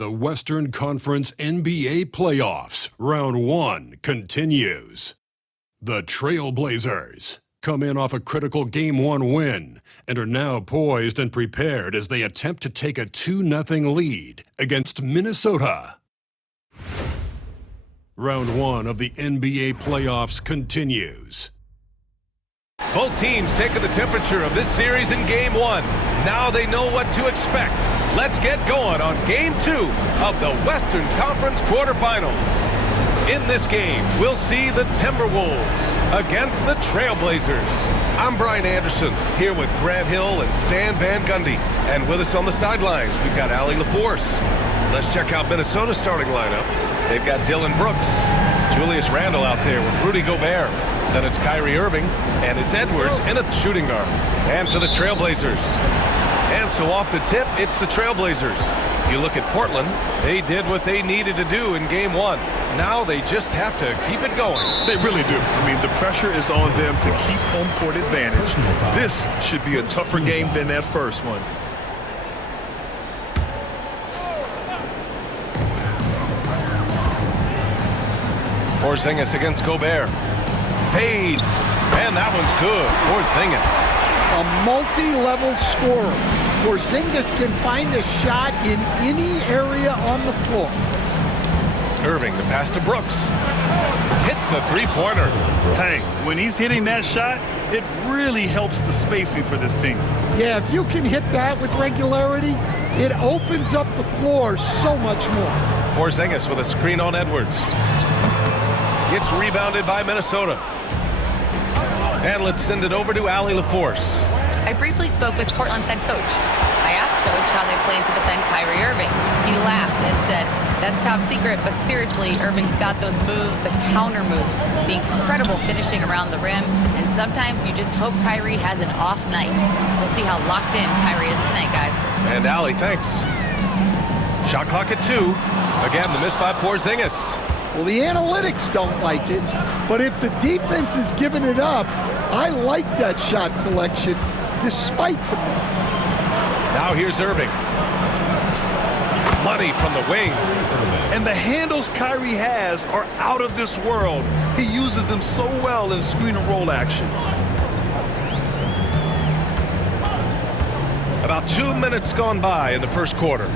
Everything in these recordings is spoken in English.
The Western Conference NBA Playoffs, Round 1, continues. The Trailblazers come in off a critical Game 1 win and are now poised and prepared as they attempt to take a 2-0 lead against Minnesota. Round 1 of the NBA Playoffs continues. Both teams taking the temperature of this series in Game 1. Now they know what to expect. Let's get going on Game 2 of the Western Conference quarterfinals. In this game, we'll see the Timberwolves against the Trailblazers. I'm Brian Anderson, here with Grant Hill and Stan Van Gundy. And with us on the sidelines, we've got Allie LaForce. Let's check out Minnesota's starting lineup. They've got Dillon Brooks, Julius Randle out there with Rudy Gobert. Then it's Kyrie Irving, and it's Edwards in a shooting guard. And for the Trailblazers. And so off the tip, it's the Trailblazers. You look at Portland, they did what they needed to do in Game 1. Now they just have to keep it going. They really do. I mean, the pressure is on them to keep home court advantage. This should be a tougher game than that first one. Porzingis against Gobert. Fades. And that one's good. Porzingis. A multi-level scorer. Porzingis can find a shot in any area on the floor. Irving, the pass to Brooks. Hits the three-pointer. Hey, when he's hitting that shot, it really helps the spacing for this team. Yeah, if you can hit that with regularity, it opens up the floor so much more. Porzingis with a screen on Edwards. Gets rebounded by Minnesota. And let's send it over to Allie LaForce. I briefly spoke with Portland's head coach. I asked Coach how they plan to defend Kyrie Irving. He laughed and said, "That's top secret, but seriously, Irving's got those moves, the counter moves, the incredible finishing around the rim, and sometimes you just hope Kyrie has an off night." We'll see how locked in Kyrie is tonight, guys. And Allie, thanks. Shot clock at 2. Again, the miss by Porzingis. Well, the analytics don't like it, but if the defense is giving it up, I like that shot selection despite the miss. Now here's Irving. Money from the wing. And the handles Kyrie has are out of this world. He uses them so well in screen and roll action. About 2 minutes gone by in the first quarter.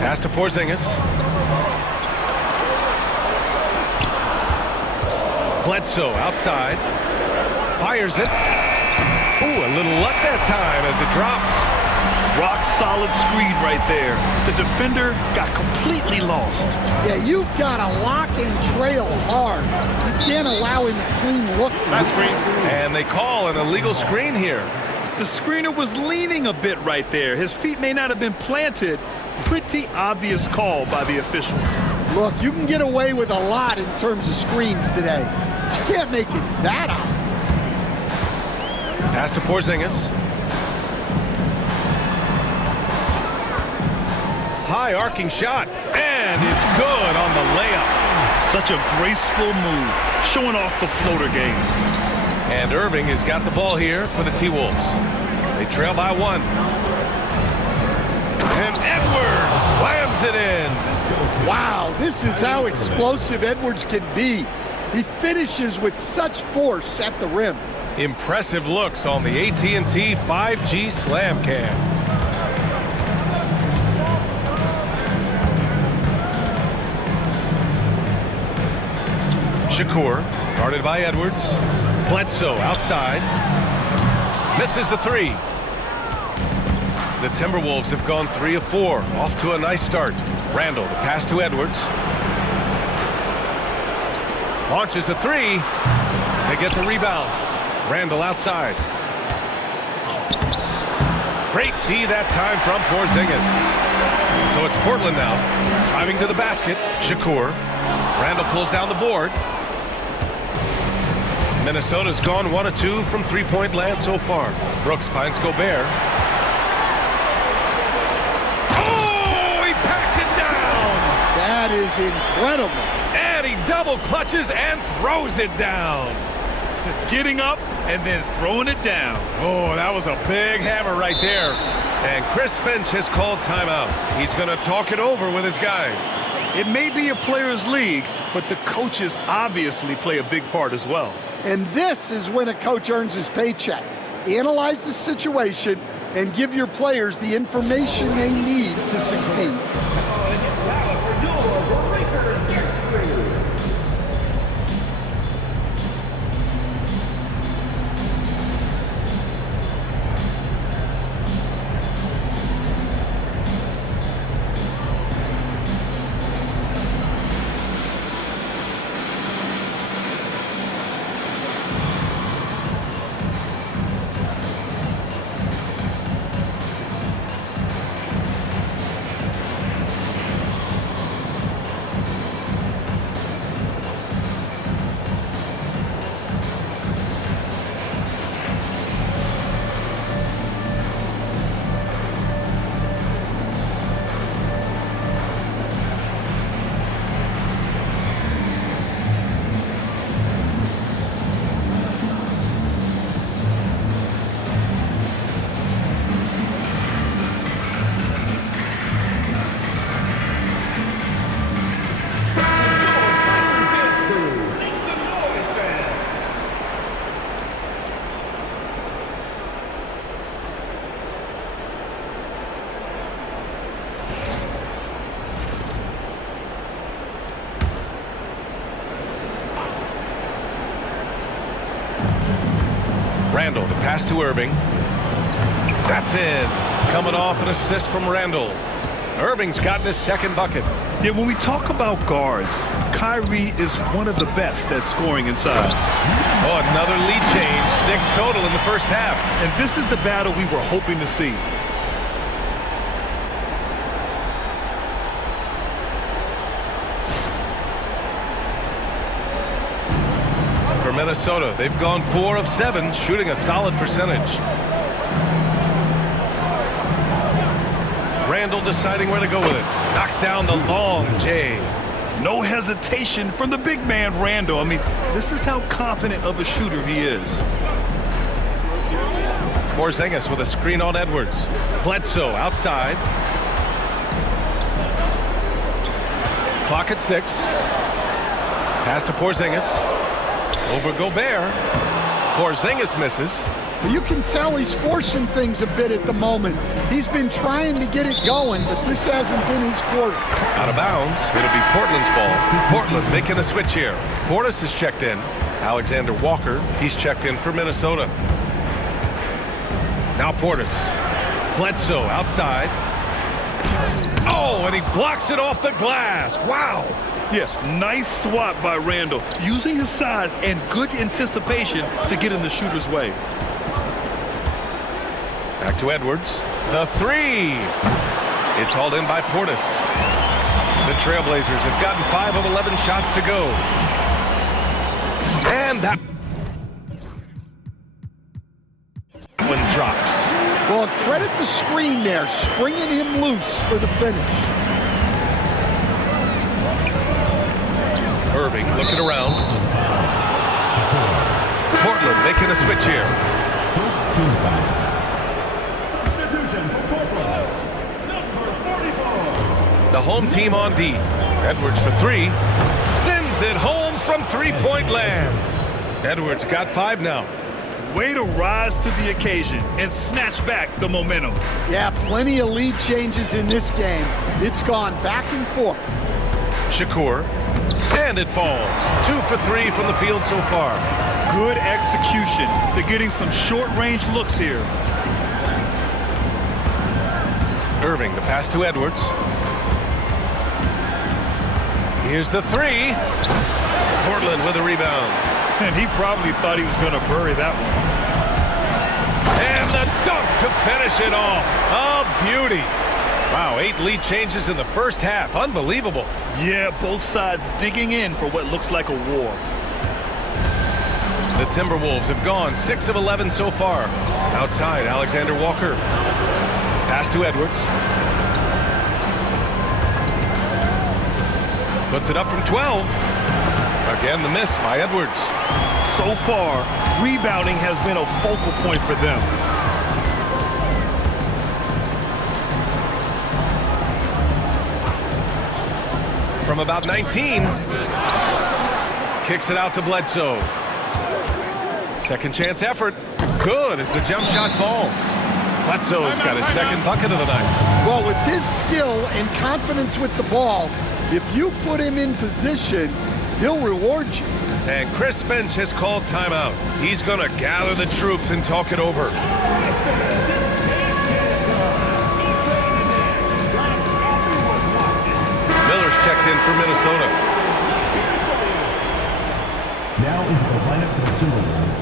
Pass to Porzingis. Bledsoe outside. Fires it. Ooh, a little luck that time as it drops. Rock solid screen right there. The defender got completely lost. Yeah, you've got to lock and trail hard. You can't allow him a clean look. That's screen. And they call an illegal screen here. The screener was leaning a bit right there. His feet may not have been planted. Pretty obvious call by the officials. Look, you can get away with a lot in terms of screens today. You can't make it that obvious. Pass to Porzingis. High arcing shot, and it's good on the layup. Such a graceful move, showing off the floater game. And Irving has got the ball here for the T-Wolves. They trail by 1. And Edwards slams it in. Wow, this is how explosive Edwards can be. He finishes with such force at the rim. Impressive looks on the AT&T 5G Slam Cam. Shakur, guarded by Edwards. Bledsoe outside. Misses the 3. The Timberwolves have gone 3 of 4. Off to a nice start. Randle, the pass to Edwards. Launches a 3. They get the rebound. Randle outside. Great D that time from Porzingis. So it's Portland now. Driving to the basket. Shakur. Randle pulls down the board. Minnesota's gone 1 of 2 from three-point land so far. Brooks finds Gobert. Oh, he packs it down! That is incredible. And he double clutches and throws it down. Getting up and then throwing it down. Oh, that was a big hammer right there. And Chris Finch has called timeout. He's going to talk it over with his guys. It may be a players' league, but the coaches obviously play a big part as well. And this is when a coach earns his paycheck. Analyze the situation and give your players the information they need to succeed. Randle, the pass to Irving. That's in. Coming off an assist from Randle. Irving's gotten his second bucket. Yeah, when we talk about guards, Kyrie is one of the best at scoring inside. Oh, another lead change. 6 total in the first half. And this is the battle we were hoping to see. For Minnesota, they've gone 4 of 7, shooting a solid percentage. Randle deciding where to go with it. Knocks down the long J. No hesitation from the big man, Randle. I mean, this is how confident of a shooter he is. Porzingis with a screen on Edwards. Bledsoe outside. Clock at 6. Pass to Porzingis. Over Gobert. Porzingis misses. You can tell he's forcing things a bit at the moment. He's been trying to get it going, but this hasn't been his quarter. Out of bounds. It'll be Portland's ball. Portland making a switch here. Portis is checked in. Alexander Walker, he's checked in for Minnesota. Now Portis. Bledsoe outside. Oh, and he blocks it off the glass. Wow. Yes, nice swat by Randle, using his size and good anticipation to get in the shooter's way. Back to Edwards. The 3. It's hauled in by Portis. The Trailblazers have gotten 5 of 11 shots to go. And that one drops. Well, credit the screen there, springing him loose for the finish. Irving looking around. Portland making a switch here. First team foul. Substitution for Portland. Number 44. The home team on D. Edwards for 3. Sends it home from three-point land. Edwards got 5 now. Way to rise to the occasion and snatch back the momentum. Yeah, plenty of lead changes in this game. It's gone back and forth. Shakur. And it falls. 2 for 3 from the field so far. Good execution. They're getting some short-range looks here. Irving, the pass to Edwards. Here's the 3. Portland with a rebound. And he probably thought he was going to bury that one. And the dunk to finish it off. A beauty. Wow, 8 lead changes in the first half. Unbelievable. Yeah, both sides digging in for what looks like a war. The Timberwolves have gone 6 of 11 so far. Outside, Alexander Walker. Pass to Edwards. Puts it up from 12. Again, the miss by Edwards. So far, rebounding has been a focal point for them. From about 19, kicks it out to Bledsoe. Second chance effort. Good as the jump shot falls. Bledsoe's got his second bucket of the night. Well, with his skill and confidence with the ball, if you put him in position, he'll reward you. And Chris Finch has called timeout. He's going to gather the troops and talk it over. Miller's checked in for Minnesota. Now into the lineup for the Timberwolves.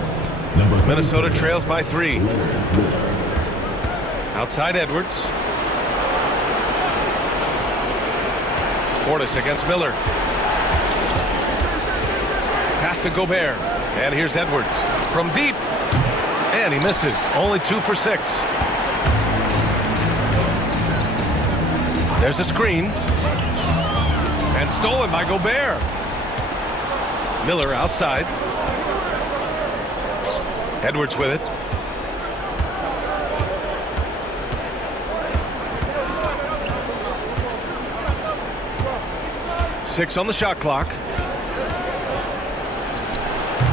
Number Minnesota trails by 3. Outside Edwards. Portis against Miller. Pass to Gobert. And here's Edwards from deep. And he misses. Only 2 for 6. There's a screen. And stolen by Gobert. Miller outside. Edwards with it. Six on the shot clock.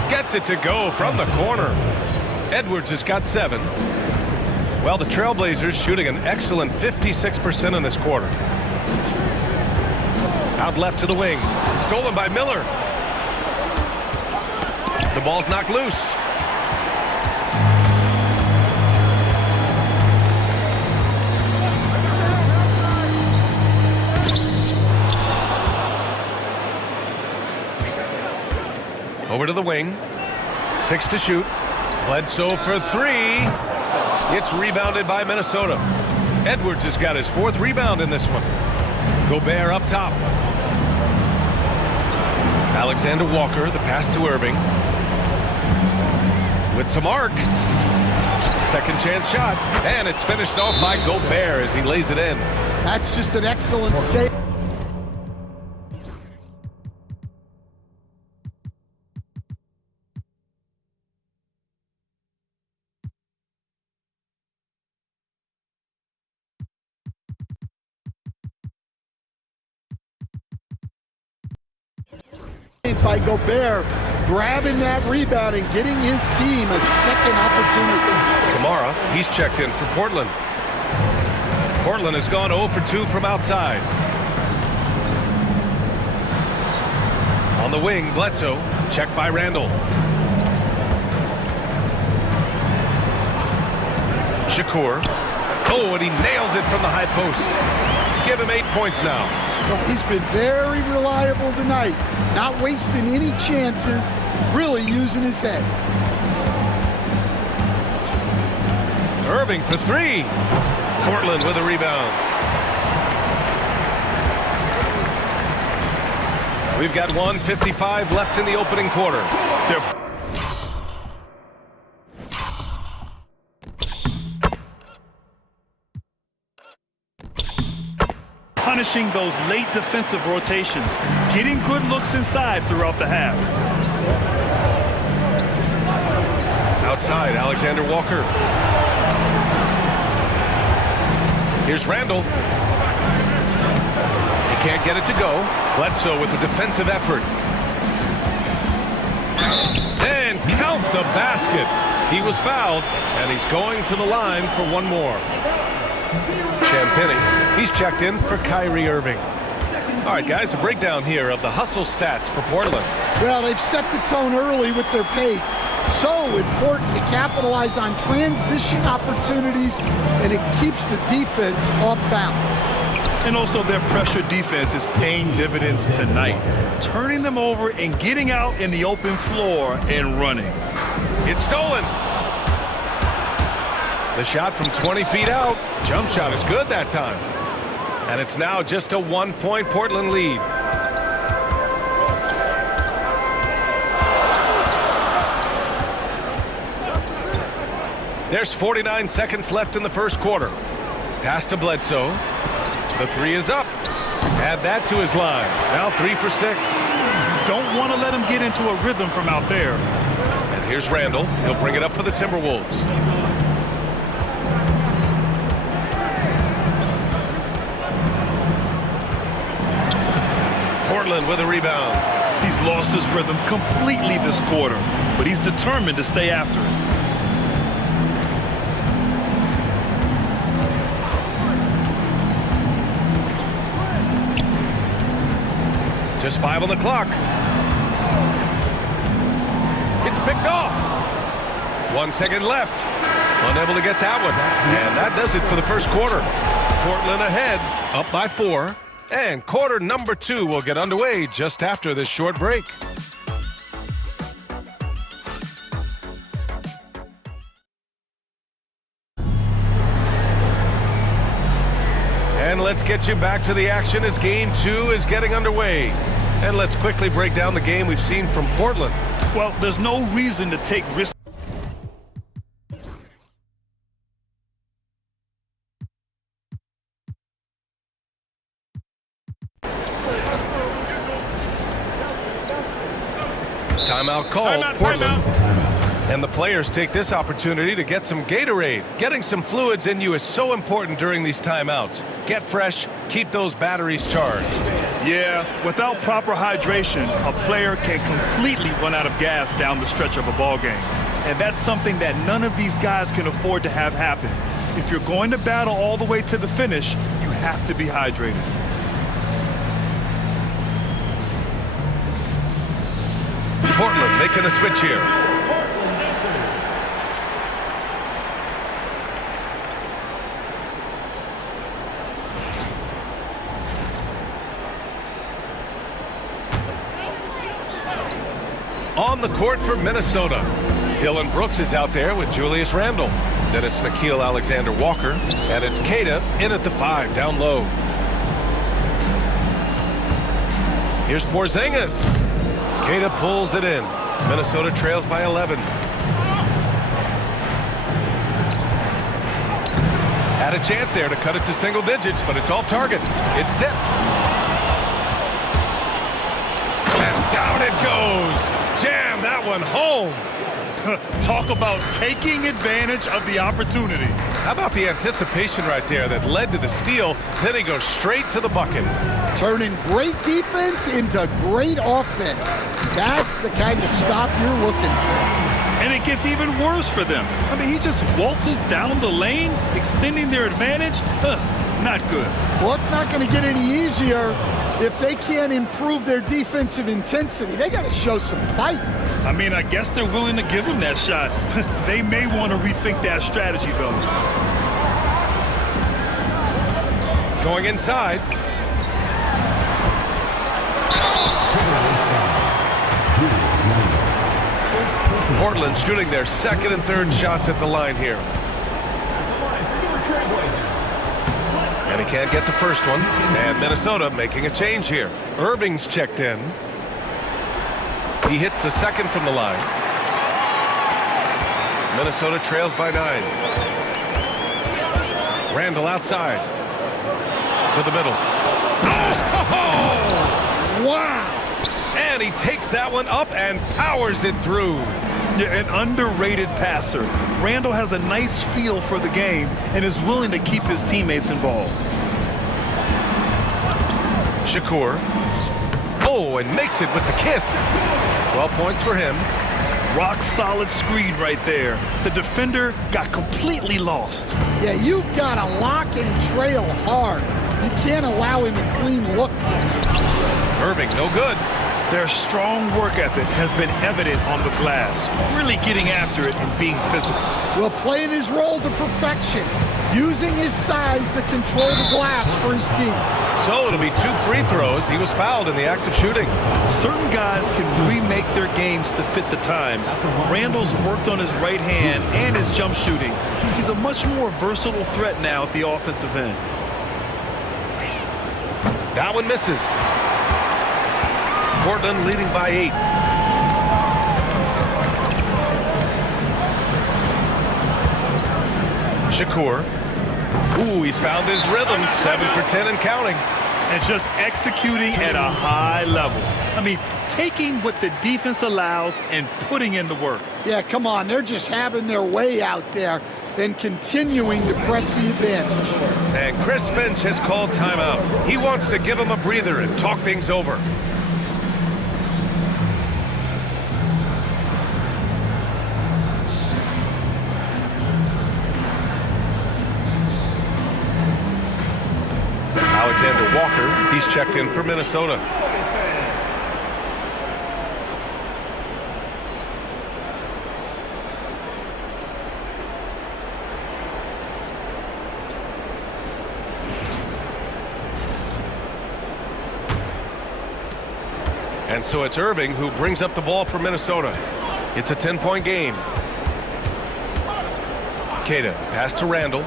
Gets it to go from the corner. Edwards has got 7. Well, the Trailblazers shooting an excellent 56% in this quarter. Out left to the wing. Stolen by Miller. The ball's knocked loose. Over to the wing. 6 to shoot. Bledsoe for 3. It's rebounded by Minnesota. Edwards has got his 4th rebound in this one. Gobert up top. Alexander Walker, the pass to Irving. With some arc. Second chance shot. And it's finished off by Gobert as he lays it in. That's just an excellent save. By Gobert, grabbing that rebound and getting his team a second opportunity. Kamara, he's checked in for Portland. Portland has gone 0 for 2 from outside. On the wing, Bledsoe, checked by Randle. Shakur. Oh, and he nails it from the high post. Give him 8 points now. Well, he's been very reliable tonight. Not wasting any chances, really using his head. Irving for 3. Portland with a rebound. We've got 1:55 left in the opening quarter. Punishing those late defensive rotations, getting good looks inside throughout the half. Outside, Alexander Walker. Here's Randle. He can't get it to go. Bledsoe with the defensive effort. And count the basket. He was fouled, and he's going to the line for one more. Champagny, he's checked in for Kyrie Irving. All right, guys, a breakdown here of the hustle stats for Portland. Well, they've set the tone early with their pace. So important to capitalize on transition opportunities, and it keeps the defense off balance. And also their pressure defense is paying dividends tonight, turning them over and getting out in the open floor and running. It's stolen. The shot from 20 feet out. Jump shot is good that time. And it's now just a 1-point Portland lead. There's 49 seconds left in the first quarter. Pass to Bledsoe. The 3 is up. Add that to his line. Now 3 for 6. Don't want to let him get into a rhythm from out there. Here's Randle. He'll bring it up for the Timberwolves. Portland with a rebound. He's lost his rhythm completely this quarter, but he's determined to stay after it. Just 5 on the clock. It's picked off. 1 second left. Unable to get that one. And that does it for the first quarter. Portland ahead, up by 4. And quarter number 2 will get underway just after this short break. And let's get you back to the action as game 2 is getting underway. And let's quickly break down the game we've seen from Portland. Well, there's no reason to take risks. Timeout called, Portland. And the players take this opportunity to get some Gatorade. Getting some fluids in you is so important during these timeouts. Get fresh, keep those batteries charged. Yeah, without proper hydration, a player can completely run out of gas down the stretch of a ball game. And that's something that none of these guys can afford to have happen. If you're going to battle all the way to the finish, you have to be hydrated. Portland making a switch here. On the court for Minnesota, Dillon Brooks is out there with Julius Randle. Then it's Nickeil Alexander-Walker, and it's Queta in at the 5, down low. Here's Porzingis. Queta pulls it in. Minnesota trails by 11. Had a chance there to cut it to single digits, but it's off target. It's tipped. And down it goes. Jam that one home. Talk about taking advantage of the opportunity. How about the anticipation right there that led to the steal? Then he goes straight to the bucket. Turning great defense into great offense. That's the kind of stop you're looking for. And it gets even worse for them. I mean, he just waltzes down the lane, extending their advantage. Not good. Well, it's not going to get any easier if they can't improve their defensive intensity. They got to show some fight. I mean, I guess they're willing to give him that shot. They may want to rethink that strategy, though. Going inside. Portland shooting their second and third shots at the line here. And he can't get the first one. And Minnesota making a change here. Irving's checked in. He hits the second from the line. Minnesota trails by 9. Randle outside. To the middle. Oh! Wow! And he takes that one up and powers it through. Yeah, an underrated passer. Randle has a nice feel for the game and is willing to keep his teammates involved. Shakur. Oh, and makes it with the kiss. 12 points for him. Rock solid screen right there. The defender got completely lost. Yeah, you've got to lock and trail hard. You can't allow him a clean look. Irving, no good. Their strong work ethic has been evident on the glass, really getting after it and being physical. Well, playing his role to perfection, using his size to control the glass for his team. So it'll be 2 free throws. He was fouled in the act of shooting. Certain guys can remake their games to fit the times. Randle's worked on his right hand and his jump shooting. He's a much more versatile threat now at the offensive end. That one misses. Portland leading by 8. Shakur. Ooh, he's found his rhythm. 7 for 10 and counting. And just executing at a high level. I mean, taking what the defense allows and putting in the work. Yeah, come on. They're just having their way out there and continuing to press the advantage. And Chris Finch has called timeout. He wants to give him a breather and talk things over. Alexander Walker, he's checked in for Minnesota. And so it's Irving who brings up the ball for Minnesota. It's a 10-point game. Queta, pass to Randle.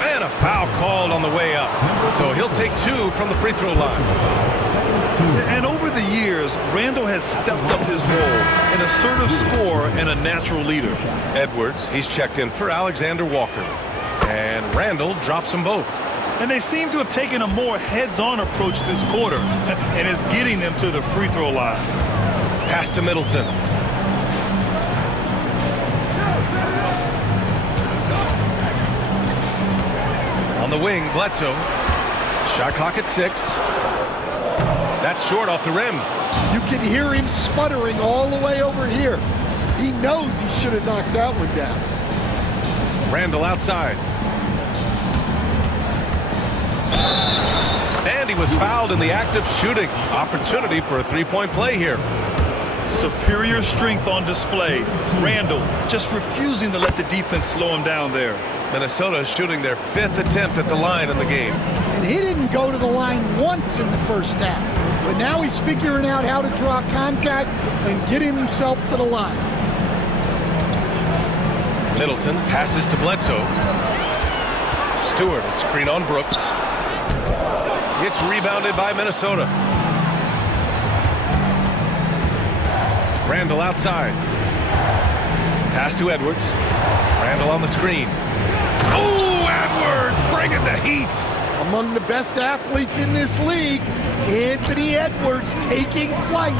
And a foul called on the way up. So he'll take 2 from the free throw line. And over the years, Randle has stepped up his role, an assertive scorer and a natural leader. Edwards, he's checked in for Alexander Walker. And Randle drops them both. And they seem to have taken a more heads-on approach this quarter, and is getting them to the free throw line. Pass to Middleton. On the wing, Bledsoe. Shot clock at 6. That's short off the rim. You can hear him sputtering all the way over here. He knows he should have knocked that one down. Randle outside. And he was fouled in the act of shooting. Opportunity for a three-point play here. Superior strength on display. Randle just refusing to let the defense slow him down there. Minnesota shooting their 5th attempt at the line in the game. And he didn't go to the line once in the first half. But now he's figuring out how to draw contact and get himself to the line. Middleton passes to Bledsoe. Stewart, a screen on Brooks. Gets rebounded by Minnesota. Randle outside. Pass to Edwards. Randle on the screen. Oh, Edwards bringing the heat. Among the best athletes in this league, Anthony Edwards taking flight.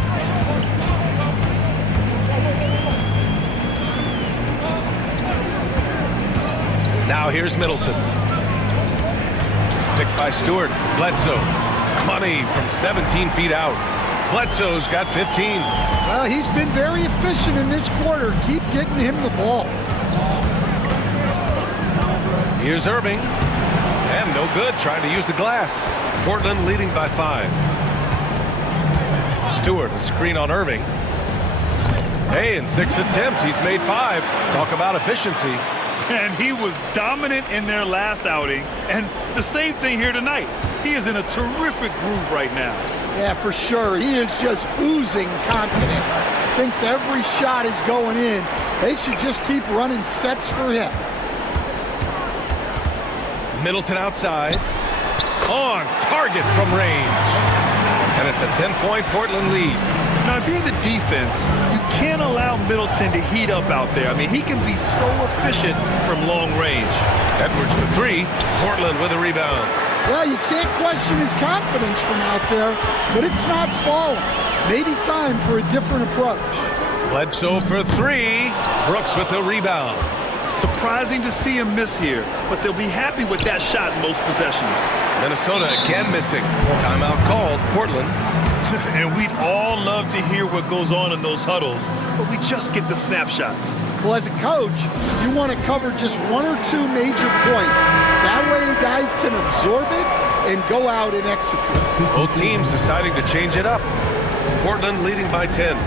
Now here's Middleton. Picked by Stewart. Bledsoe. Money from 17 feet out. Bledsoe's got 15. Well, he's been very efficient in this quarter. Keep getting him the ball. Here's Irving. And no good, trying to use the glass. Portland leading by 5. Stewart, a screen on Irving. Hey, in 6 attempts, he's made 5. Talk about efficiency. And he was dominant in their last outing. And the same thing here tonight. He is in a terrific groove right now. Yeah, for sure. He is just oozing confidence. Thinks every shot is going in. They should just keep running sets for him. Middleton outside. On target from range. And it's a 10-point Portland lead. Now, if you're the defense, you can't allow Middleton to heat up out there. I mean, he can be so efficient from long range. Edwards for 3. Portland with a rebound. Well, you can't question his confidence from out there, but it's not falling. Maybe time for a different approach. Bledsoe for 3. Brooks with the rebound. Surprising to see him miss here, but they'll be happy with that shot in most possessions. Minnesota again missing. Timeout called. Portland. And we'd all love to hear what goes on in those huddles, but we just get the snapshots. Well, as a coach, you want to cover just 1 or 2 major points. That way guys can absorb it and go out and execute. Both teams deciding to change it up. Portland leading by 10.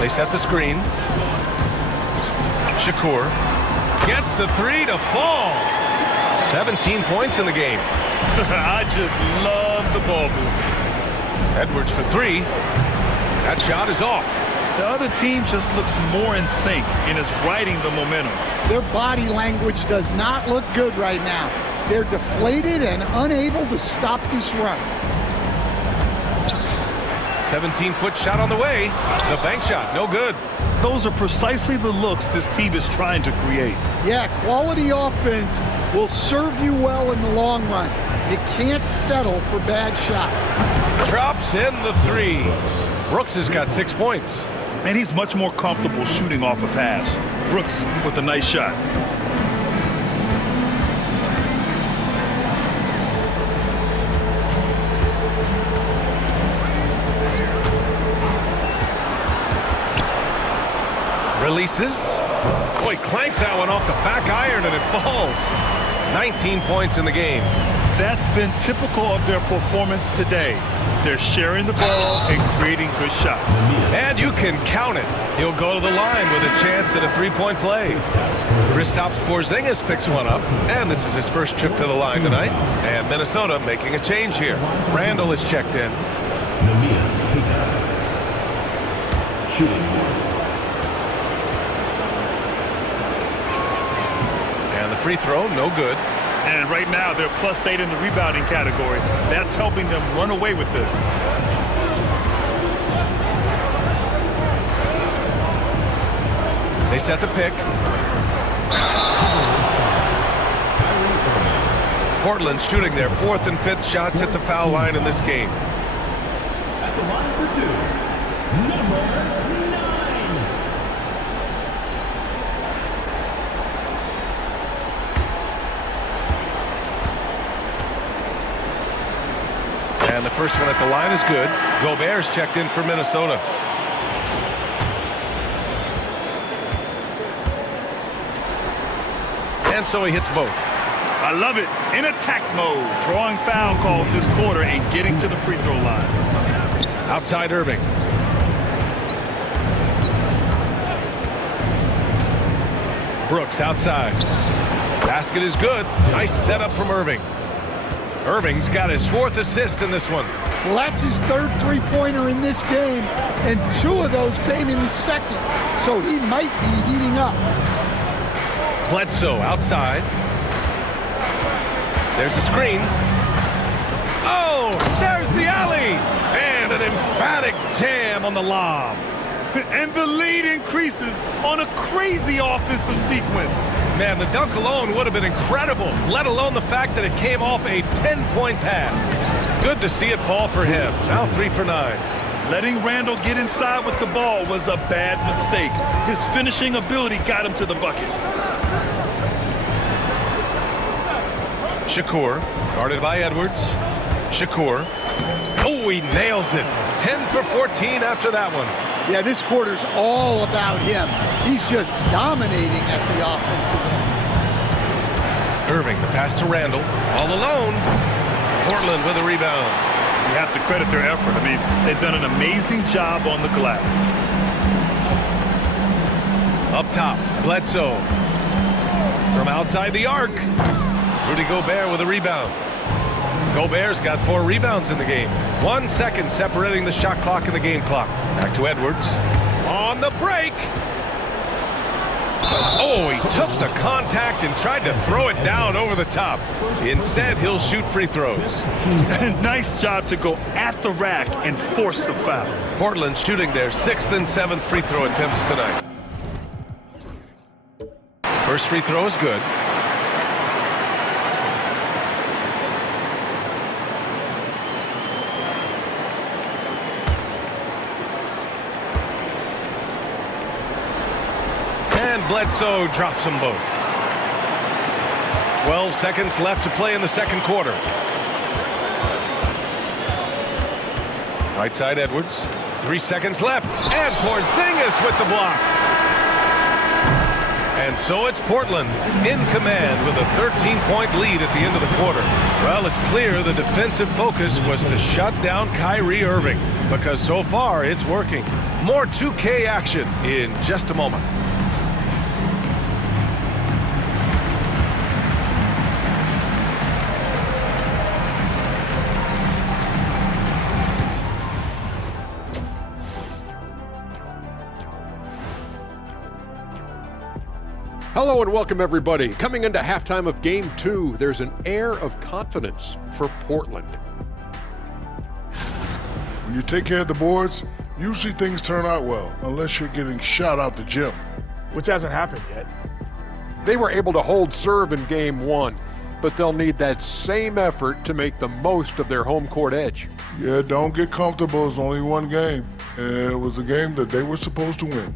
They set the screen. Shakur gets the 3 to fall. 17 points in the game. I just love the ball movement. Edwards for 3. That shot is off. The other team just looks more in sync and is riding the momentum. Their body language does not look good right now. They're deflated and unable to stop this run. 17-foot shot on the way. The bank shot, no good. Those are precisely the looks this team is trying to create. Yeah, quality offense will serve you well in the long run. You can't settle for bad shots. Drops in the three. Brooks has got 6 points. And he's much more comfortable shooting off a pass. Brooks with a nice shot. Releases. Oh, he clanks that one off the back iron and it falls. 19 points in the game. That's been typical of their performance today. They're sharing the ball and creating good shots. And you can count it. He'll go to the line with a chance at a three-point play. Kristaps Porzingis picks one up, and this is his first trip to the line tonight. And Minnesota making a change here. Randle is checked in. And the free throw, no good. And right now, they're +8 in the rebounding category. That's helping them run away with this. They set the pick. Portland shooting their 4th and 5th shots at the foul line in this game. At the line for two, number 9. And the first one at the line is good. Gobert's checked in for Minnesota. And so he hits both. I love it. In attack mode. Drawing foul calls this quarter and getting to the free throw line. Outside Irving. Brooks outside. Basket is good. Nice setup from Irving. Irving's got his 4th assist in this one. Well, that's his 3rd three-pointer in this game, and 2 of those came in the 2nd, so he might be heating up. Bledsoe outside. There's a screen. Oh, there's the alley! And an emphatic jam on the lob. And the lead increases on a crazy offensive sequence. Man, the dunk alone would have been incredible, let alone the fact that it came off a pinpoint pass. Good to see it fall for him. Now 3 for 9. Letting Randle get inside with the ball was a bad mistake. His finishing ability got him to the bucket. Shakur, guarded by Edwards. Shakur. Oh, he nails it. 10 for 14 after that one. Yeah, this quarter's all about him. He's just dominating at the offensive end. Irving, the pass to Randle. All alone. Portland with a rebound. You have to credit their effort. I mean, they've done an amazing job on the glass. Up top, Bledsoe. From outside the arc. Rudy Gobert with a rebound. Gobert's got 4 rebounds in the game. 1 second separating the shot clock and the game clock. Back to Edwards. On the break. Oh, he took the contact and tried to throw it down over the top. Instead, he'll shoot free throws. Nice job to go at the rack and force the foul. Portland shooting their 6th and 7th free throw attempts tonight. First free throw is good. Bledsoe drops them both. 12 seconds left to play in the 2nd quarter. Right side Edwards. 3 seconds left. And Porzingis with the block. And so it's Portland in command with a 13-point lead at the end of the quarter. Well, it's clear the defensive focus was to shut down Kyrie Irving, because so far it's working. More 2K action in just a moment. Hello and welcome, everybody. Coming into halftime of Game 2, there's an air of confidence for Portland. When you take care of the boards, usually things turn out well, unless you're getting shot out the gym. Which hasn't happened yet. They were able to hold serve in Game 1, but they'll need that same effort to make the most of their home court edge. Yeah, don't get comfortable. It's only one game. And it was a game that they were supposed to win.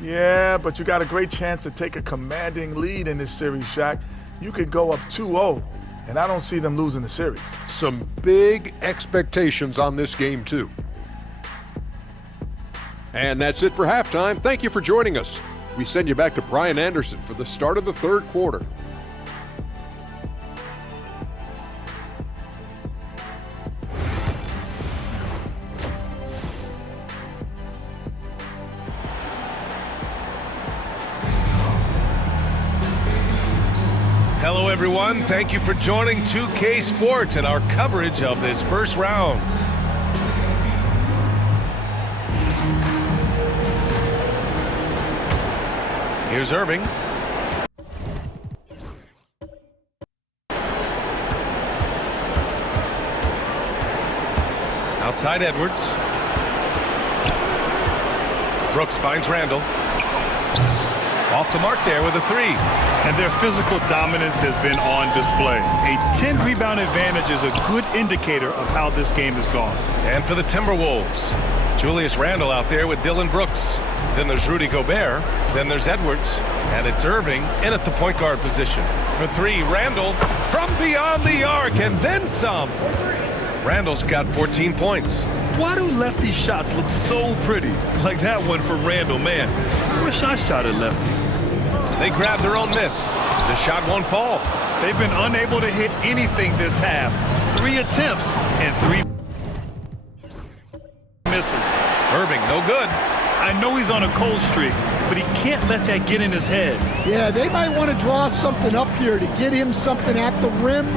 Yeah, but you got a great chance to take a commanding lead in this series, Shaq. You could go up 2-0, and I don't see them losing the series. Some big expectations on this game, too. And that's it for halftime. Thank you for joining us. We send you back to Brian Anderson for the start of the third quarter. Hello, everyone. Thank you for joining 2K Sports and our coverage of this first round. Here's Irving. Outside Edwards. Brooks finds Randle. Off the mark there with a three. And their physical dominance has been on display. A 10-rebound advantage is a good indicator of how this game has gone. And for the Timberwolves, Julius Randle out there with Dillon Brooks. Then there's Rudy Gobert. Then there's Edwards. And it's Irving in at the point guard position. For three, Randle from beyond the arc and then some. Randle's got 14 points. Why do lefty shots look so pretty? Like that one from Randle, man. I wish I shot at lefty. They grab their own miss. The shot won't fall. They've been unable to hit anything this half. 3 attempts and 3 misses. Irving, no good. I know he's on a cold streak, but he can't let that get in his head. Yeah, they might want to draw something up here to get him something at the rim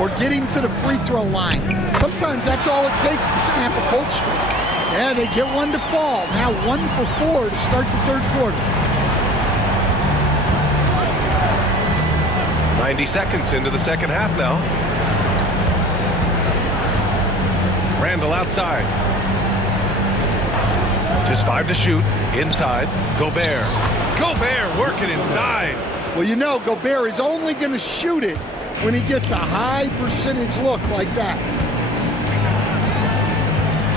or get him to the free throw line. Sometimes that's all it takes to snap a cold streak. Yeah, they get one to fall. Now 1 for 4 to start the third quarter. 90 seconds into the second half now. Randle outside. Just 5 to shoot. Inside. Gobert. Gobert working inside. Well, you know, Gobert is only going to shoot it when he gets a high percentage look like that.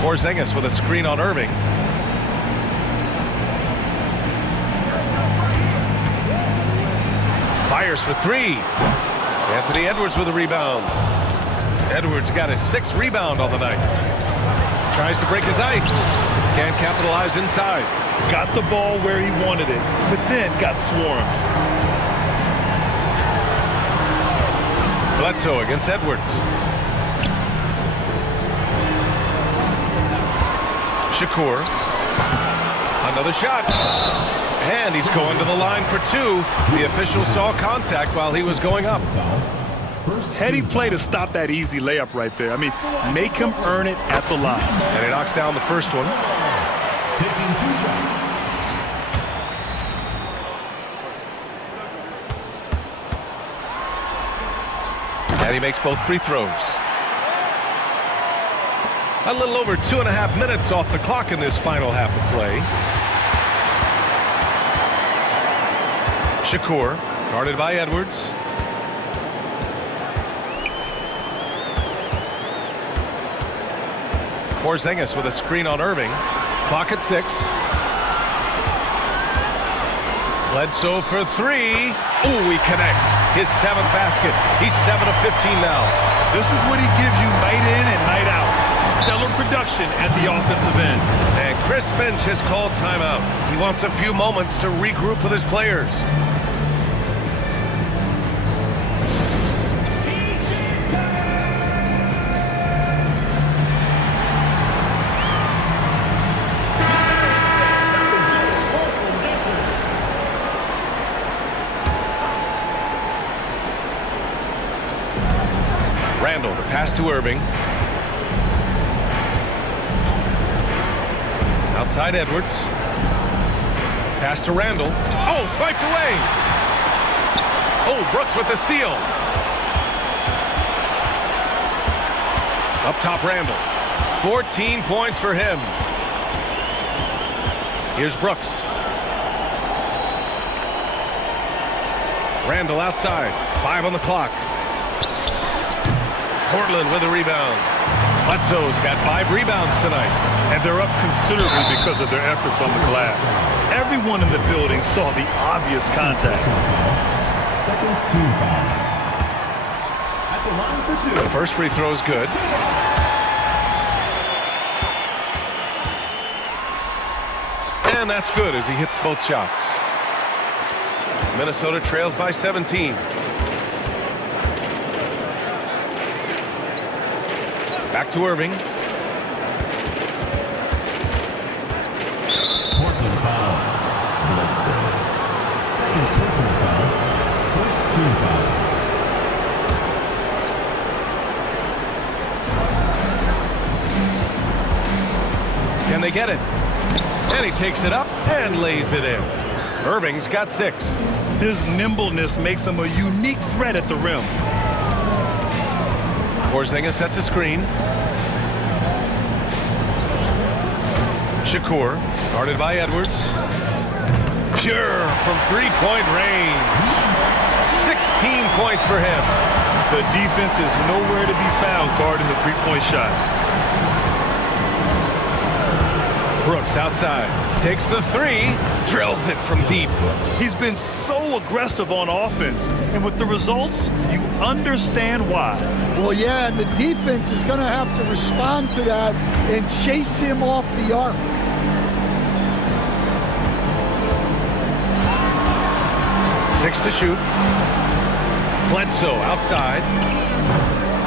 Porzingis with a screen on Irving. Fires for three. Anthony Edwards with a rebound. Edwards got his 6th rebound on the night. Tries to break his ice. Can't capitalize inside. Got the ball where he wanted it, but then got swarmed. Bledsoe against Edwards. Shakur. Another shot. And he's going to the line for 2. The official saw contact while he was going up. Heady play to stop that easy layup right there. I mean, make him earn it at the line. And he knocks down the first one. Taking 2 shots. And he makes both free throws. A little over 2.5 minutes off the clock in this final half of play. Shakur, guarded by Edwards. Porzingis with a screen on Irving. Clock at 6. Bledsoe for 3. Ooh, he connects. His 7th basket. He's 7 of 15 now. This is what he gives you night in and night out. Stellar production at the offensive end. And Chris Finch has called timeout. He wants a few moments to regroup with his players. Randle, the pass to Irving. Outside Edwards. Pass to Randle. Oh, swiped away. Oh, Brooks with the steal. Up top, Randle. 14 points for him. Here's Brooks. Randle outside. 5 on the clock. Portland with a rebound. Bledsoe's got 5 rebounds tonight. And they're up considerably because of their efforts on the glass. Everyone in the building saw the obvious contact. Second team foul. At the line for 2. The first free throw is good. And that's good as he hits both shots. Minnesota trails by 17. Back to Irving. Portland foul. Bledsoe. Second personal foul. First team foul. Can they get it? And he takes it up and lays it in. Irving's got 6. His nimbleness makes him a unique threat at the rim. Porzingis sets a screen. Shakur, guarded by Edwards. Pure from three-point range. 16 points for him. The defense is nowhere to be found guarding the three-point shot. Brooks outside. Takes the 3. Drills it from deep. He's been so aggressive on offense. And with the results, you understand why. Well, yeah, and the defense is going to have to respond to that and chase him off the arc. Six to shoot. Bledsoe outside.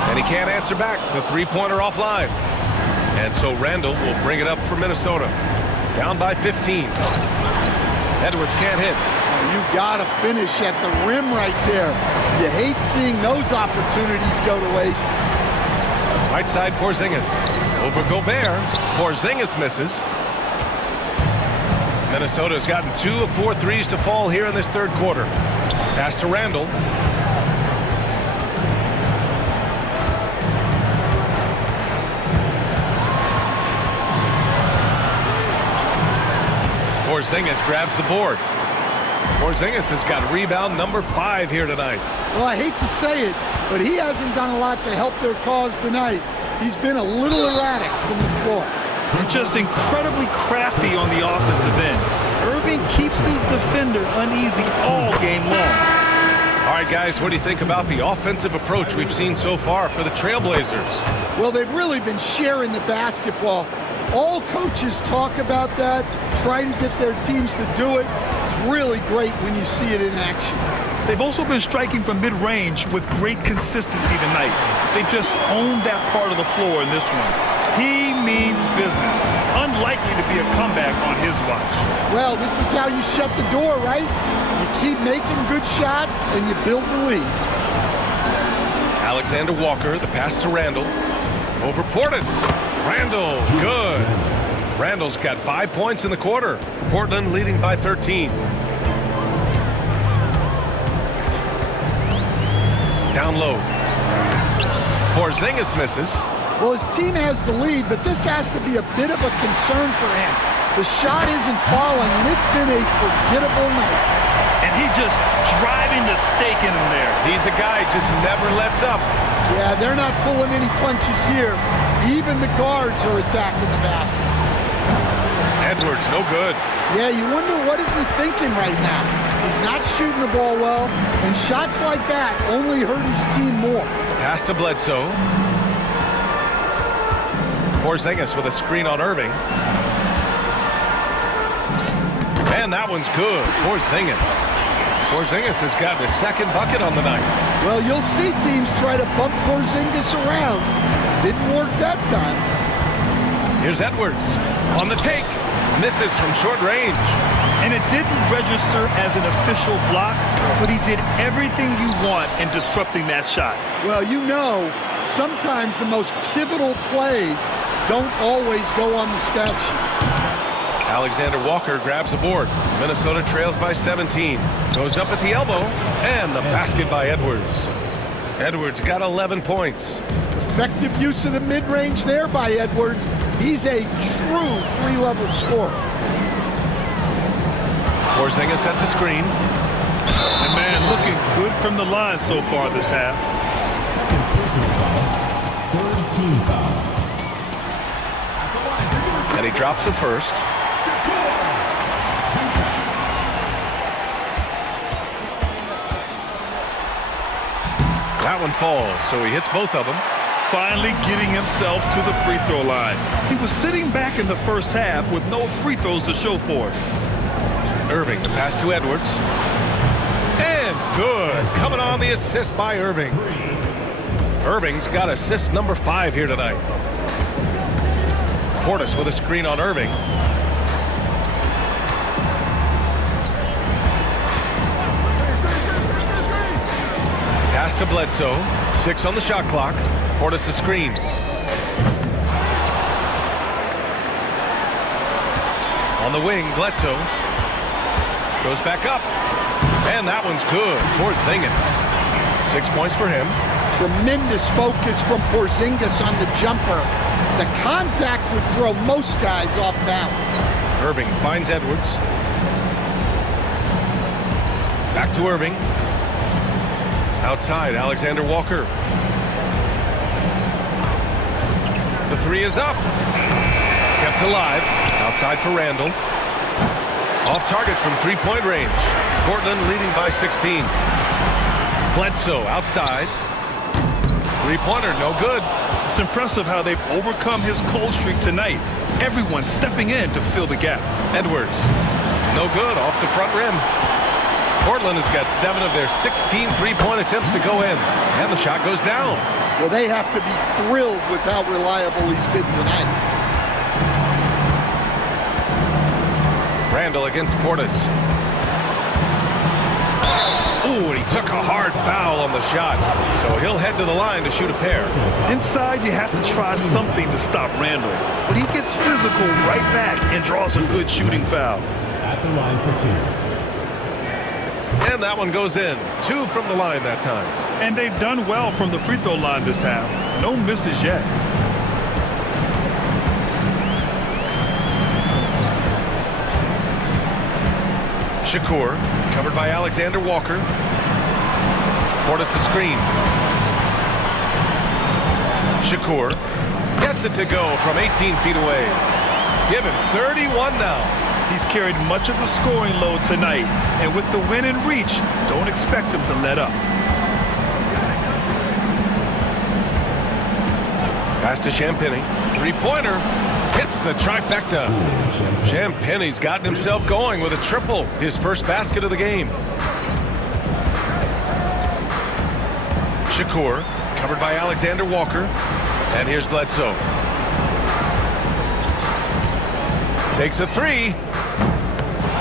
And he can't answer back. The three-pointer offline. And so Randle will bring it up for Minnesota. Down by 15. Edwards can't hit. You got to finish at the rim right there. You hate seeing those opportunities go to waste. Right side Porzingis. Over Gobert. Porzingis misses. Minnesota's gotten 2 of 4 threes to fall here in this third quarter. Pass to Randle. Porzingis grabs the board. Porzingis has got rebound number 5 here tonight. Well, I hate to say it, but he hasn't done a lot to help their cause tonight. He's been a little erratic from the floor. Just incredibly crafty on the offensive end. Irving keeps his defender uneasy all game long. All right, guys, what do you think about the offensive approach we've seen so far for the Trailblazers? Well, they've really been sharing the basketball. All coaches talk about that, try to get their teams to do it. It's really great when you see it in action. They've also been striking from mid-range with great consistency tonight. They just owned that part of the floor in this one. He means business. Unlikely to be a comeback on his watch. Well, this is how you shut the door, right? You keep making good shots and you build the lead. Alexander Walker, the pass to Randle. Over Portis. Randle, good. Randle's got 5 points in the quarter. Portland leading by 13. Down low. Porzingis misses. Well, his team has the lead, but this has to be a bit of a concern for him. The shot isn't falling, and it's been a forgettable night. And he just driving the stake in him there. He's a guy who just never lets up. Yeah, they're not pulling any punches here. Even the guards are attacking the basket. Edwards, no good. Yeah, you wonder what is he thinking right now. He's not shooting the ball well, and shots like that only hurt his team more. Pass to Bledsoe. Porzingis with a screen on Irving. And that one's good. Porzingis. Porzingis has gotten his second bucket on the night. Well, you'll see teams try to bump Porzingis around. Didn't work that time. Here's Edwards on the take. Misses from short range. And it didn't register as an official block, but he did everything you want in disrupting that shot. Well, you know, sometimes the most pivotal plays don't always go on the stat sheet. Alexander Walker grabs a board. Minnesota trails by 17. Goes up at the elbow, and the basket by Edwards. Edwards got 11 points. Effective use of the mid-range there by Edwards. He's a true three-level scorer. Porzingis sets a screen. And man, looking good from the line so far this half. Second personal foul. team foul. And he drops the first. That one falls, so he hits both of them. Finally getting himself to the free throw line. He was sitting back in the first half with no free throws to show for it. Irving, pass to Edwards. And good. Coming on the assist by Irving. Irving's got assist number 5 here tonight. Portis with a screen on Irving. Pass to Bledsoe. 6 on the shot clock. Portis the screen. On the wing, Bledsoe. Goes back up. And that one's good. Porzingis. 6 points for him. Tremendous focus from Porzingis on the jumper. The contact would throw most guys off balance. Irving finds Edwards. Back to Irving. Outside, Alexander Walker. The 3 is up. Kept alive. Outside for Randle. Off target from three-point range. Portland leading by 16. Bledsoe outside. Three-pointer, no good. It's impressive how they've overcome his cold streak tonight. Everyone stepping in to fill the gap. Edwards, no good, off the front rim. Portland has got 7 of their 16 three-point attempts to go in, and the shot goes down. Well, they have to be thrilled with how reliable he's been tonight. Randle against Portis. Ooh, and he took a hard foul on the shot, so he'll head to the line to shoot a pair. Inside, you have to try something to stop Randle, but he gets physical right back and draws a good shooting foul. At the line for 2. And that one goes in. 2 from the line that time. And they've done well from the free throw line this half. No misses yet. Shakur, covered by Alexander Walker. Portis the screen. Shakur gets it to go from 18 feet away. Give him 31 now. He's carried much of the scoring load tonight, and with the win in reach, don't expect him to let up. Pass to Champagny. Three-pointer. Hits the trifecta. Champagny's gotten himself going with a triple. His first basket of the game. Shakur, covered by Alexander Walker. And here's Bledsoe. Takes a 3.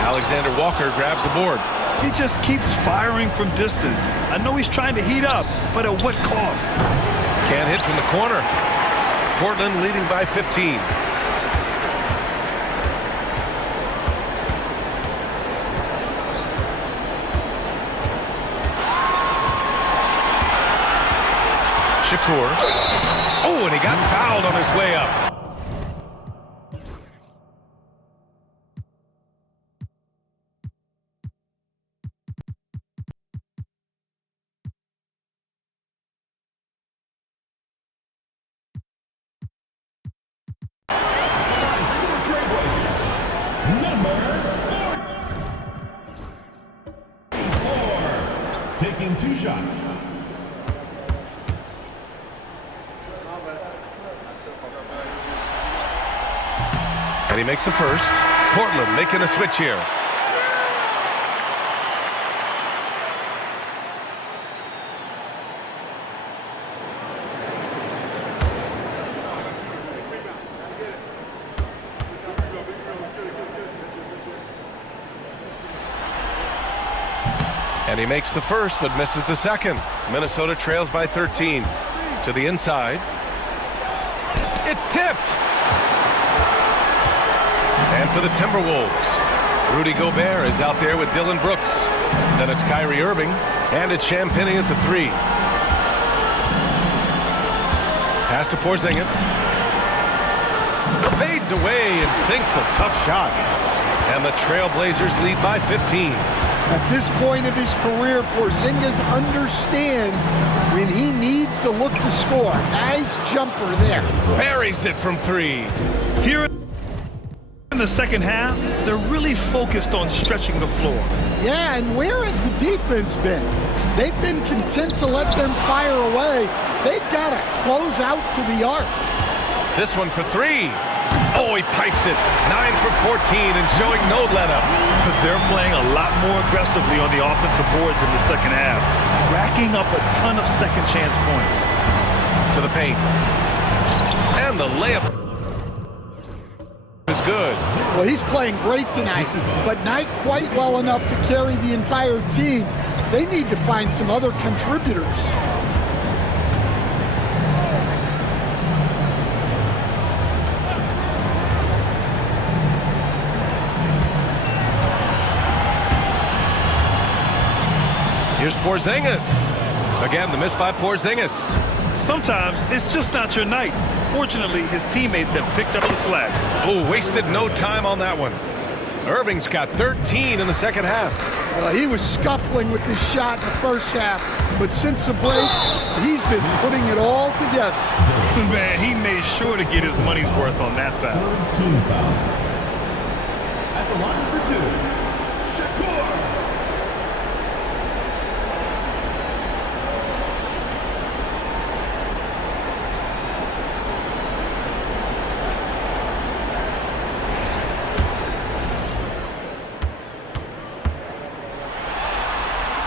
Alexander Walker grabs the board. He just keeps firing from distance. I know he's trying to heat up, but at what cost? Can't hit from the corner. Portland leading by 15. Shakur. Oh, and he got fouled on his way up. Taking 2 shots. And he makes the first. Portland making a switch here. And he makes the first, but misses the second. Minnesota trails by 13. To the inside. It's tipped. And for the Timberwolves, Rudy Gobert is out there with Dillon Brooks. Then it's Kyrie Irving, and it's Champagny at the 3. Pass to Porzingis. Fades away and sinks the tough shot. And the Trailblazers lead by 15. At this point of his career, Porzingis understands when he needs to look to score. Nice jumper there. Buries it from three. Here in the second half, they're really focused on stretching the floor. Yeah, and where has the defense been? They've been content to let them fire away. They've got to close out to the arc. This one for three. Oh, he pipes it. 9 for 14 and showing no let-up. But they're playing a lot more aggressively on the offensive boards in the second half, racking up a ton of second chance points. To the paint. And the layup is good. Well, he's playing great tonight, but not quite well enough to carry the entire team. They need to find some other contributors. Here's Porzingis. Again, the miss by Porzingis. Sometimes it's just not your night. Fortunately, his teammates have picked up the slack. Oh, wasted no time on that one. Irving's got 13 in the second half. He was scuffling with this shot in the first half, but since the break, he's been putting it all together. Man, he made sure to get his money's worth on that foul. Team foul. At the line for two, Shakur.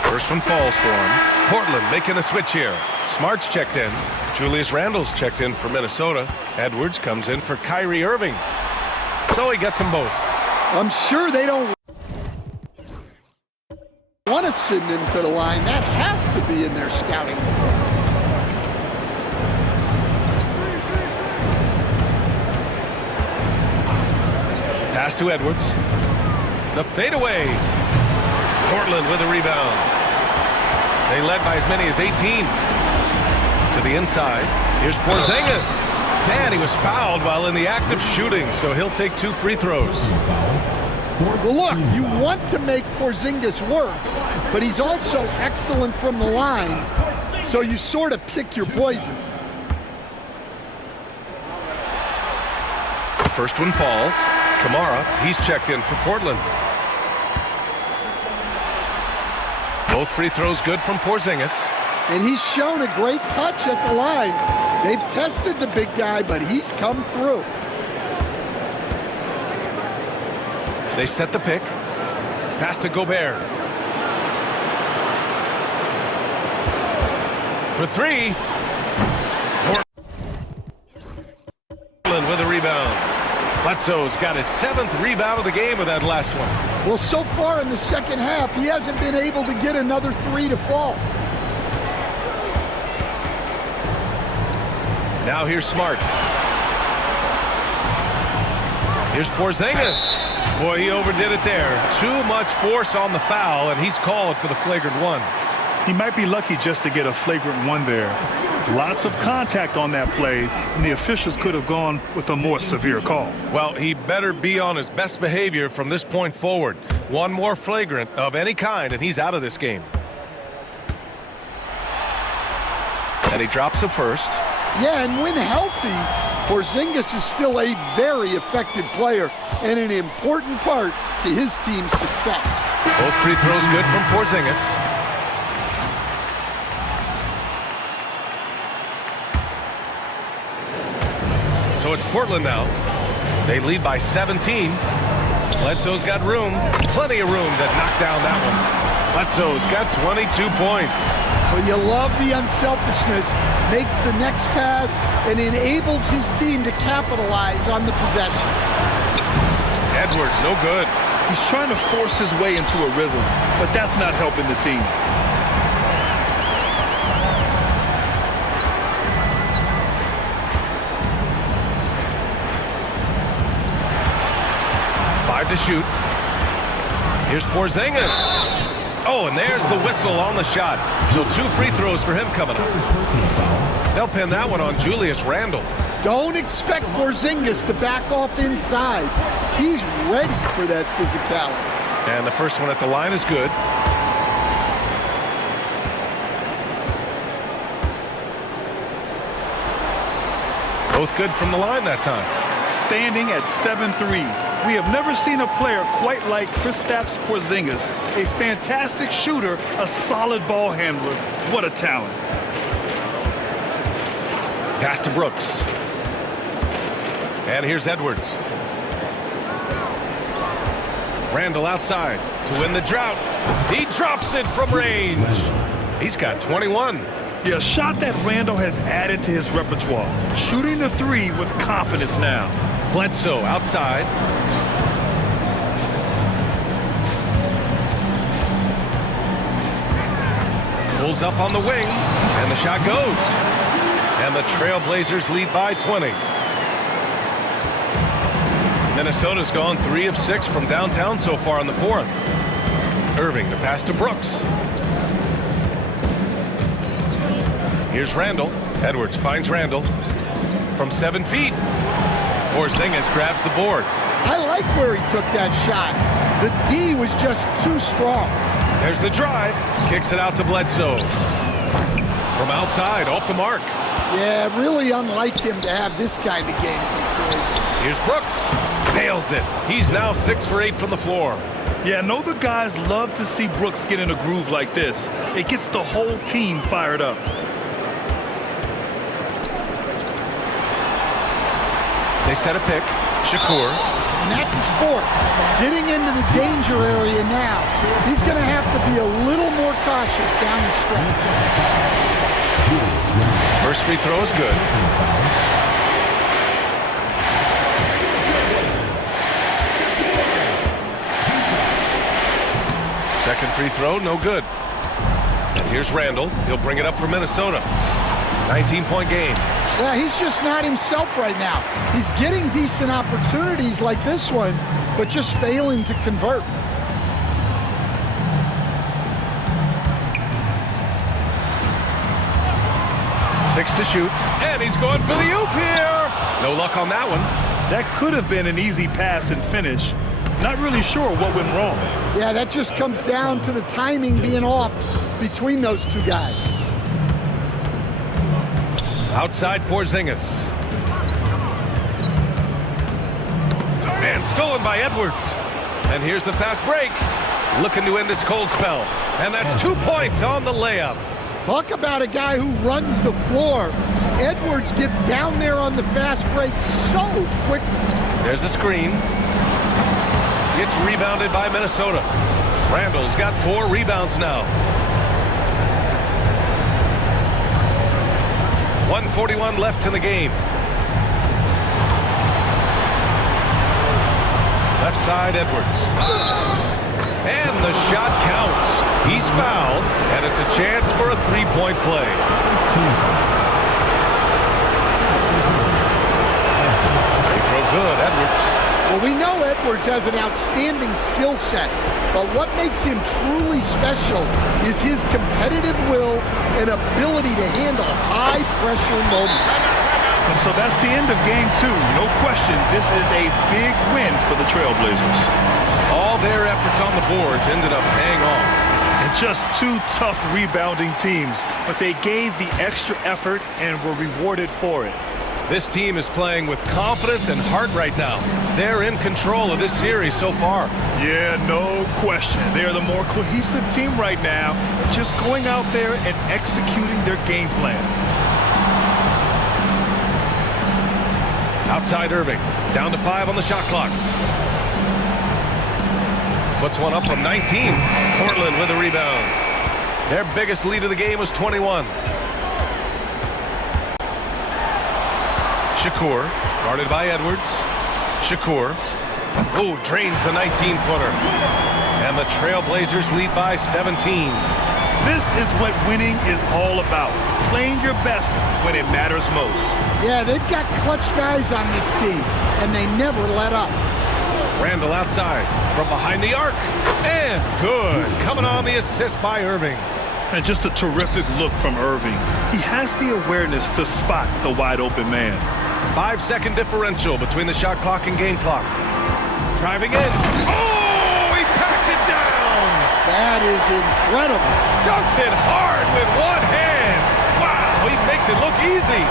First one falls for him. Portland making a switch here. Smart's checked in. Julius Randle's checked in for Minnesota. Edwards comes in for Kyrie Irving. So he gets them both. I'm sure they don't want to send him to the line. That has to be in their scouting report. Pass to Edwards. The fadeaway. Portland with a rebound. They led by as many as 18. To the inside. Here's Porzingis. And he was fouled while in the act of shooting, so he'll take 2 free throws. Well, look, you want to make Porzingis work, but he's also excellent from the line, so you sort of pick your poison. First one falls. Kamara, he's checked in for Portland. Both free throws good from Porzingis. And he's shown a great touch at the line. They've tested the big guy, but he's come through. They set the pick. Pass to Gobert. For three. Portland with a rebound. Bledsoe's got his 7th rebound of the game with that last one. Well, so far in the second half, he hasn't been able to get another 3 to fall. Now here's Smart. Here's Porzingis. Boy, he overdid it there. Too much force on the foul, and he's called for the flagrant one. He might be lucky just to get a flagrant one there. Lots of contact on that play, and the officials could have gone with a more severe call. Well, he better be on his best behavior from this point forward. One more flagrant of any kind, and he's out of this game. And he drops a first. Yeah, and when healthy, Porzingis is still a very effective player and an important part to his team's success. Both free throws good from Porzingis. So it's Portland now. They lead by 17. Bledsoe's got room, plenty of room to knock down that one. Bledsoe's got 22 points. Well, you love the unselfishness, makes the next pass, and enables his team to capitalize on the possession. Edwards, no good. He's trying to force his way into a rhythm, but that's not helping the team. To shoot. Here's Porzingis. Oh, and there's the whistle on the shot. So 2 free throws for him coming up. They'll pin that one on Julius Randle. Don't expect Porzingis to back off inside. He's ready for that physicality. And the first one at the line is good. Both good from the line that time. Standing at 7'3". We have never seen a player quite like Kristaps Porzingis. A fantastic shooter, a solid ball handler. What a talent. Pass to Brooks. And here's Edwards. Randle outside to win the drought. He drops it from range. He's got 21. Yeah, a shot that Randle has added to his repertoire. Shooting the three with confidence now. Bledsoe outside. Pulls up on the wing, and the shot goes. And the Trailblazers lead by 20. Minnesota's gone 3 of 6 from downtown so far in the fourth. Irving, the pass to Brooks. Here's Randle. Edwards finds Randle from 7 feet. Porzingis grabs the board. I like where he took that shot. The D was just too strong. There's the drive. Kicks it out to Bledsoe. From outside, off the mark. Yeah, really unlike him to have this kind of game from three. Here's Brooks. Nails it. He's now 6 for 8 from the floor. Yeah, I know the guys love to see Brooks get in a groove like this. It gets the whole team fired up. They set a pick. Shakur. And that's his fourth. Getting into the danger area now. He's going to have to be a little more cautious down the stretch. First free throw is good. Second free throw, no good. And here's Randle. He'll bring it up for Minnesota. 19-point game. Yeah, he's just not himself right now. He's getting decent opportunities like this one, but just failing to convert. Six to shoot, and he's going for the oop here. No luck on that one. That could have been an easy pass and finish. Not really sure what went wrong. Yeah, that just comes down to the timing being off between those two guys. Outside Porzingis. And stolen by Edwards. And here's the fast break. Looking to end this cold spell. And that's 2 points on the layup. Talk about a guy who runs the floor. Edwards gets down there on the fast break so quick. There's a screen. It's rebounded by Minnesota. Randle's got 4 rebounds now. 1:41 left in the game. Left side, Edwards. And the shot counts. He's fouled, and it's a chance for a 3-point play. Free throw good, Edwards. Well, we know Edwards has an outstanding skill set, but what makes him truly special is his competitive will and ability to handle high-pressure moments. And so that's the end of game 2. No question, this is a big win for the Trailblazers. All their efforts on the boards ended up paying off. And just 2 tough rebounding teams, but they gave the extra effort and were rewarded for it. This team is playing with confidence and heart right now. They're in control of this series so far. Yeah, no question. They're the more cohesive team right now, just going out there and executing their game plan. Outside Irving, down to 5 on the shot clock. Puts one up from 19. Portland with a rebound. Their biggest lead of the game was 21. Shakur, guarded by Edwards. Shakur, drains the 19-footer. And the Trailblazers lead by 17. This is what winning is all about. Playing your best when it matters most. Yeah, they've got clutch guys on this team, and they never let up. Randle outside from behind the arc. And good. Coming on the assist by Irving. And just a terrific look from Irving. He has the awareness to spot the wide open man. 5-second differential between the shot clock and game clock. Driving in. Oh, he packs it down. That is incredible. Dunks it hard with one hand. Wow, he makes it look easy.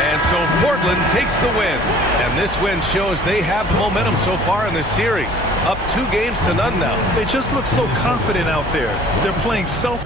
And so Portland takes the win. And this win shows they have the momentum so far in this series. Up 2 games to none now. They just look so confident out there. They're playing self